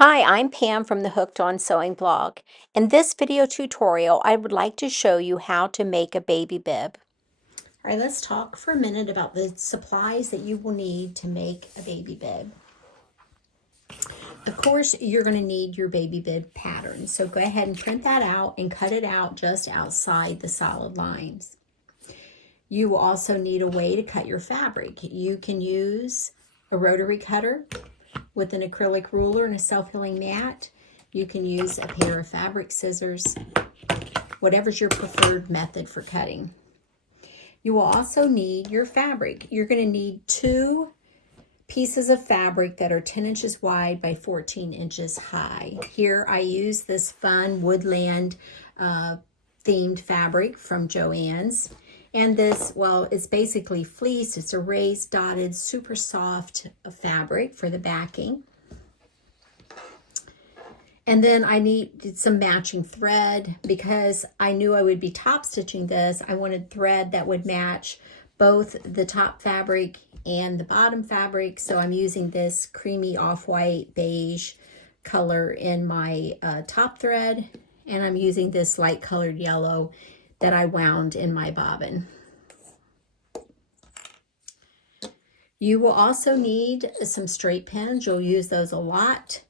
Hi, I'm Pam from the Hooked on Sewing blog. In this video tutorial, I would like to show you how to make a baby bib. All right, let's talk for a minute about the supplies that you will need to make a baby bib. Of course, you're going to need your baby bib pattern. So go ahead and print that out and cut it out just outside the solid lines. You will also need a way to cut your fabric. You can use a rotary cutter with an acrylic ruler and a self-healing mat. You can use a pair of fabric scissors, whatever's your preferred method for cutting. You will also need your fabric. You're going to need 2 pieces of fabric that are 10 inches wide by 14 inches high. Here I use this fun woodland themed fabric from Joann's. And this, well, it's basically fleece. It's a raised, dotted, super soft fabric for the backing. And then I needed some matching thread because I knew I would be top stitching this. I wanted thread that would match both the top fabric and the bottom fabric. So I'm using this creamy off-white beige color in my top thread. And I'm using this light colored yellow that I wound in my bobbin. You will also need some straight pins. You'll use those a lot.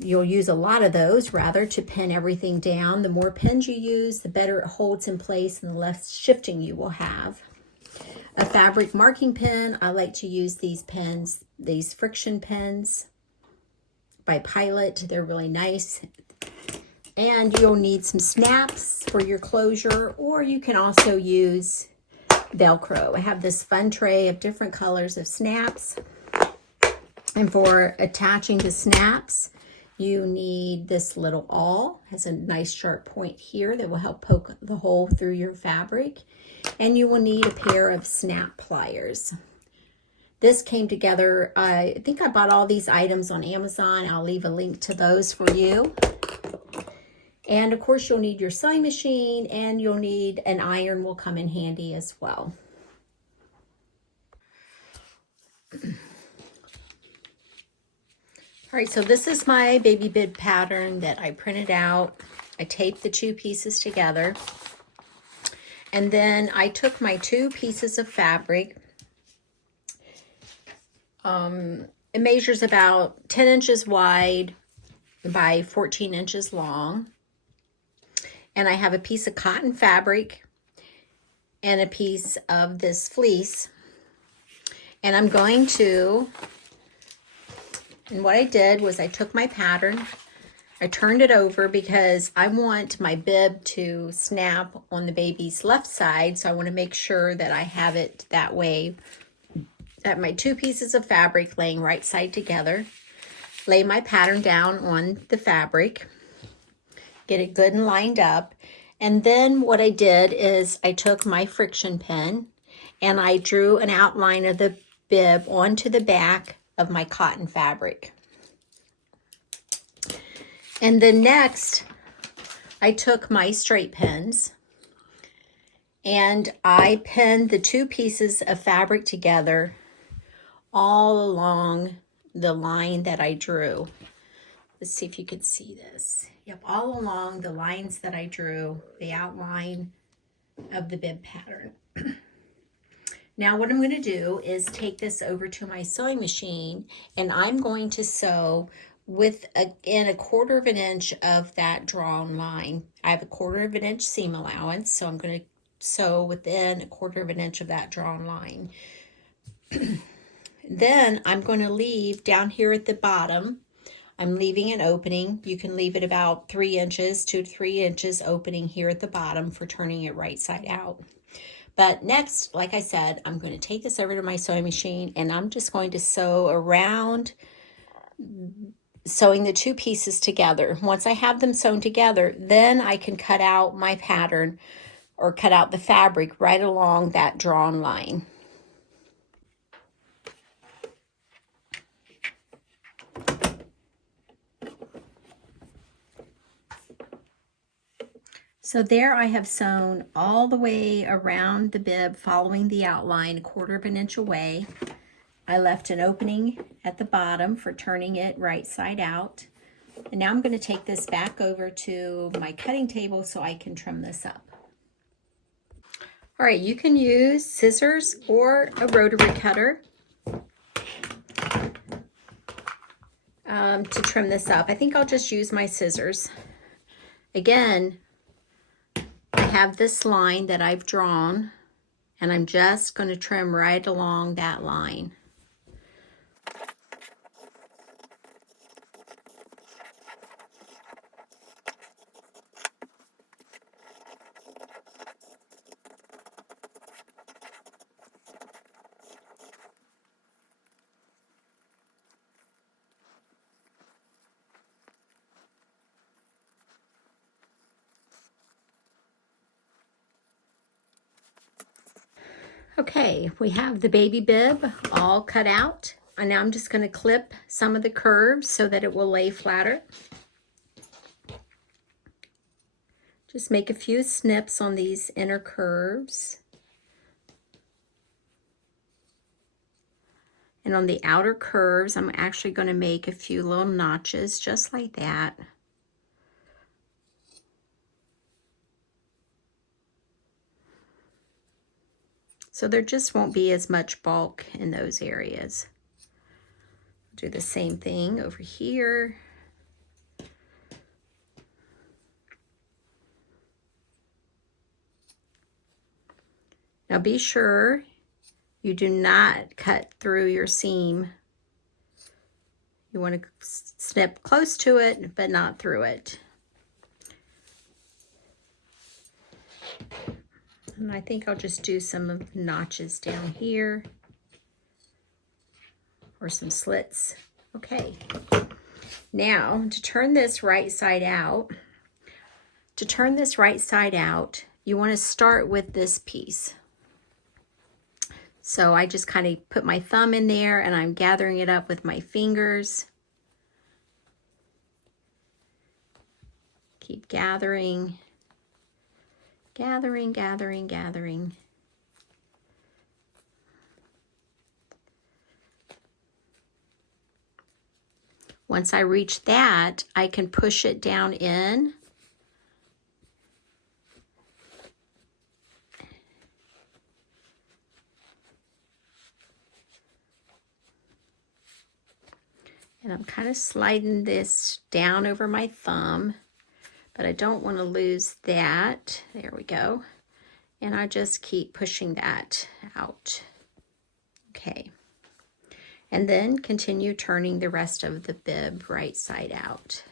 You'll use a lot of those rather to pin everything down. The more pins you use, the better it holds in place and the less shifting you will have. A fabric marking pin. I like to use these pins, these friction pins by Pilot. They're really nice. And you'll need some snaps for your closure, or you can also use Velcro. I have this fun tray of different colors of snaps. And for attaching the snaps, you need this little awl. It has a nice sharp point here that will help poke the hole through your fabric. And you will need a pair of snap pliers. This came together, I think I bought all these items on Amazon. I'll leave a link to those for you. And of course you'll need your sewing machine, and you'll need an iron will come in handy as well. All right, so this is my baby bib pattern that I printed out. I taped the 2 pieces together. And then I took my 2 pieces of fabric. It measures about 10 inches wide by 14 inches long. And I have a piece of cotton fabric and a piece of this fleece. And I'm going to, and what I did was I took my pattern, I turned it over because I want my bib to snap on the baby's left side. So I want to make sure that I have it that way. I have my 2 pieces of fabric laying right side together. Lay my pattern down on the fabric. Get it good and lined up. And then what I did is I took my friction pin and I drew an outline of the bib onto the back of my cotton fabric. And then next, I took my straight pins and I pinned the 2 pieces of fabric together all along the line that I drew. Let's see if you can see this. Yep, all along the lines that I drew, the outline of the bib pattern. Now what I'm going to do is take this over to my sewing machine, and I'm going to sew within a 1/4 of an inch of that drawn line. I have a 1/4 of an inch seam allowance, so I'm going to sew within a 1/4 of an inch of that drawn line. Then I'm going to leave down here at the bottom, I'm leaving an opening. You can leave it about 3 inches, 2 to 3 inches opening here at the bottom for turning it right side out. But next, like I said, I'm going to take this over to my sewing machine, and I'm just going to sew around, sewing the 2 pieces together. Once I have them sewn together, then I can cut out my pattern or cut out the fabric right along that drawn line. So there I have sewn all the way around the bib, following the outline, 1/4 of an inch away. I left an opening at the bottom for turning it right side out. And now I'm going to take this back over to my cutting table so I can trim this up. All right, you can use scissors or a rotary cutter to trim this up. I think I'll just use my scissors. Again, I have this line that I've drawn, and I'm just going to trim right along that line. Okay, we have the baby bib all cut out, and now I'm just going to clip some of the curves so that it will lay flatter. Just make a few snips on these inner curves. And on the outer curves, I'm actually going to make a few little notches just like that. So there just won't be as much bulk in those areas. Do the same thing over here. Now be sure you do not cut through your seam. You want to snip close to it, but not through it. And I think I'll just do some notches down here or some slits. Okay. Now to turn this right side out, you want to start with this piece. So I just kind of put my thumb in there and I'm gathering it up with my fingers. Keep gathering. Gathering, gathering, gathering. Once I reach that, I can push it down in. And I'm kind of sliding this down over my thumb, but I don't want to lose that. There we go. And I just keep pushing that out. Okay. And then continue turning the rest of the bib right side out.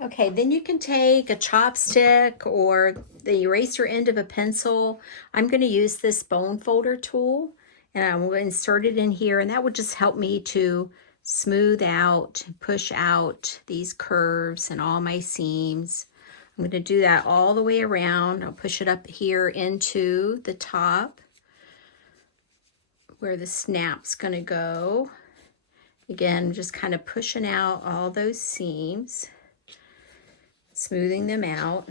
Okay, then you can take a chopstick or the eraser end of a pencil. I'm going to use this bone folder tool, and I will insert it in here, and that would just help me to smooth out, push out these curves and all my seams. I'm going to do that all the way around. I'll push it up here into the top where the snap's going to go. Again, just kind of pushing out all those seams, smoothing them out.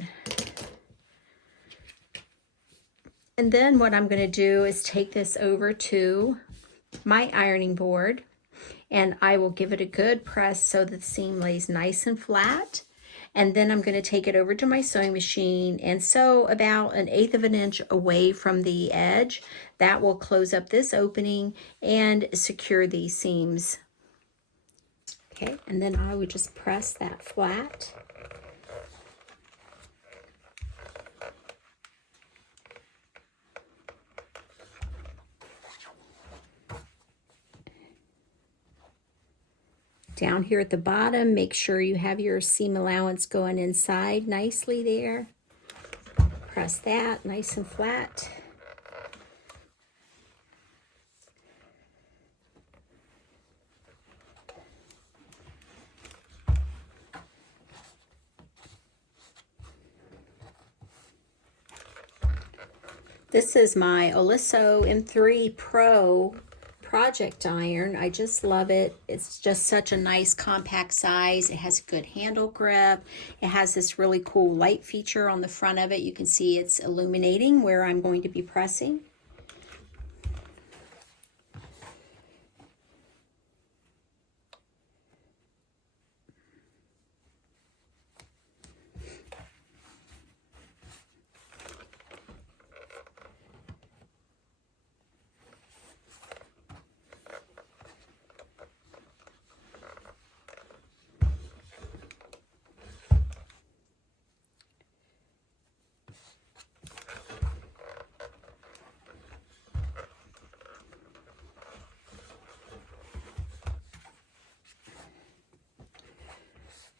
And then what I'm going to do is take this over to my ironing board, and I will give it a good press so that the seam lays nice and flat. And then I'm going to take it over to my sewing machine and sew about 1/8 of an inch away from the edge. That will close up this opening and secure these seams. Okay, and then I would just press that flat. Down here at the bottom, make sure you have your seam allowance going inside nicely there. Press that nice and flat. This is my Oliso M3 Pro project iron. I just love it. It's just such a nice compact size. It has a good handle grip. It has this really cool light feature on the front of it. You can see it's illuminating where I'm going to be pressing.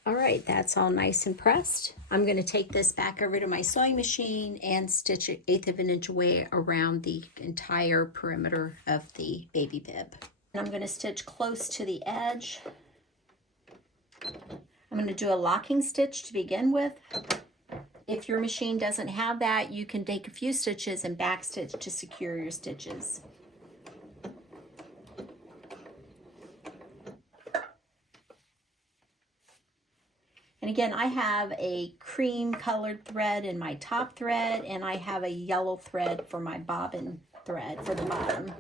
All right, that's all nice and pressed. I'm going to take this back over to my sewing machine and stitch it 1/8 of an inch away around the entire perimeter of the baby bib. And I'm going to stitch close to the edge. I'm going to do a locking stitch to begin with. If your machine doesn't have that, you can take a few stitches and back stitch to secure your stitches. And again, I have a cream colored thread in my top thread, and I have a yellow thread for my bobbin thread for the bottom.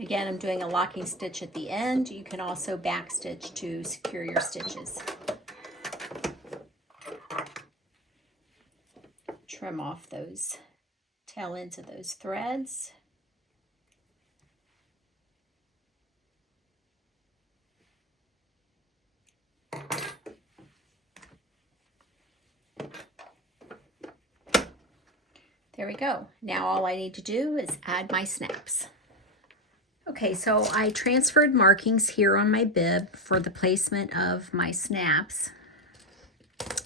Again, I'm doing a locking stitch at the end. You can also back stitch to secure your stitches. Trim off those tail ends of those threads. There we go. Now all I need to do is add my snaps. Okay, so I transferred markings here on my bib for the placement of my snaps.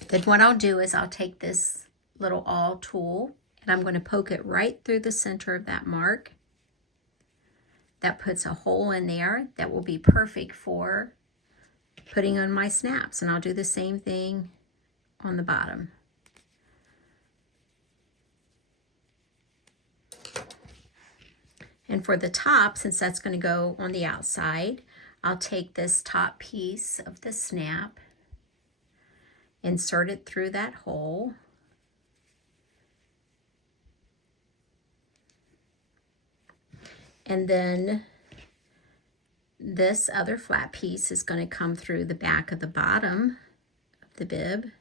Then what I'll do is I'll take this little awl tool and I'm going to poke it right through the center of that mark. That puts a hole in there that will be perfect for putting on my snaps. And I'll do the same thing on the bottom. And for the top, since that's going to go on the outside, I'll take this top piece of the snap, insert it through that hole, and then this other flat piece is going to come through the back of the bottom of the bib,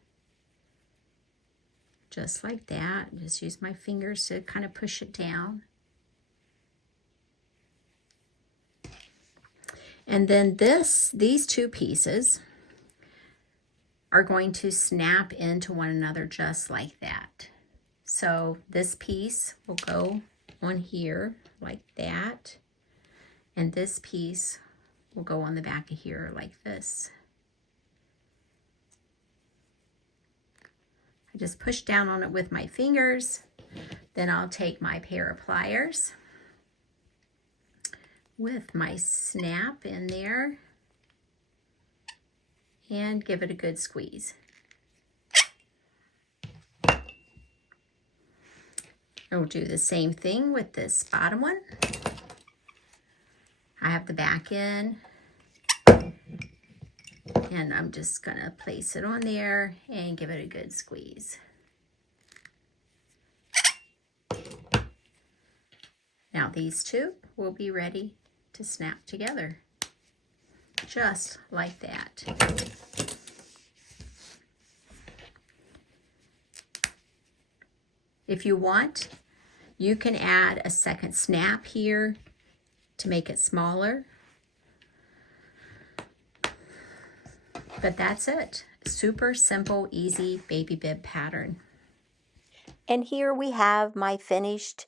just like that. Just use my fingers to kind of push it down. And then these two pieces are going to snap into one another just like that. So this piece will go on here like that, and this piece will go on the back of here like this. I just push down on it with my fingers. Then I'll take my pair of pliers with my snap in there and give it a good squeeze. I'll do the same thing with this bottom one. I have the back in, and I'm just gonna place it on there and give it a good squeeze. Now these two will be ready to snap together, just like that. If you want, you can add a second snap here to make it smaller. But that's it. Super simple, easy baby bib pattern. And here we have my finished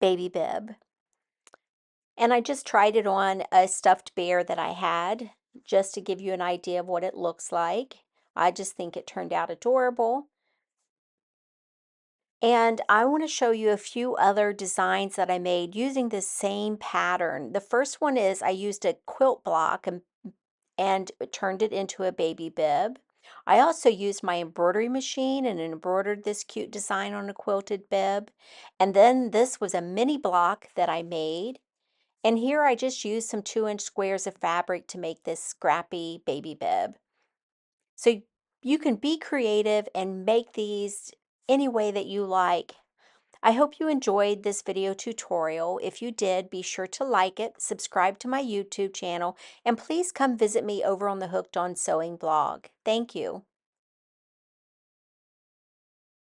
baby bib. And I just tried it on a stuffed bear that I had, just to give you an idea of what it looks like. I just think it turned out adorable. And I want to show you a few other designs that I made using this same pattern. The first one is I used a quilt block and turned it into a baby bib. I also used my embroidery machine and embroidered this cute design on a quilted bib. And then this was a mini block that I made. And here I just used some 2-inch squares of fabric to make this scrappy baby bib. So you can be creative and make these any way that you like. I hope you enjoyed this video tutorial. If you did, be sure to like it, subscribe to my YouTube channel, and please come visit me over on the Hooked on Sewing blog. Thank you.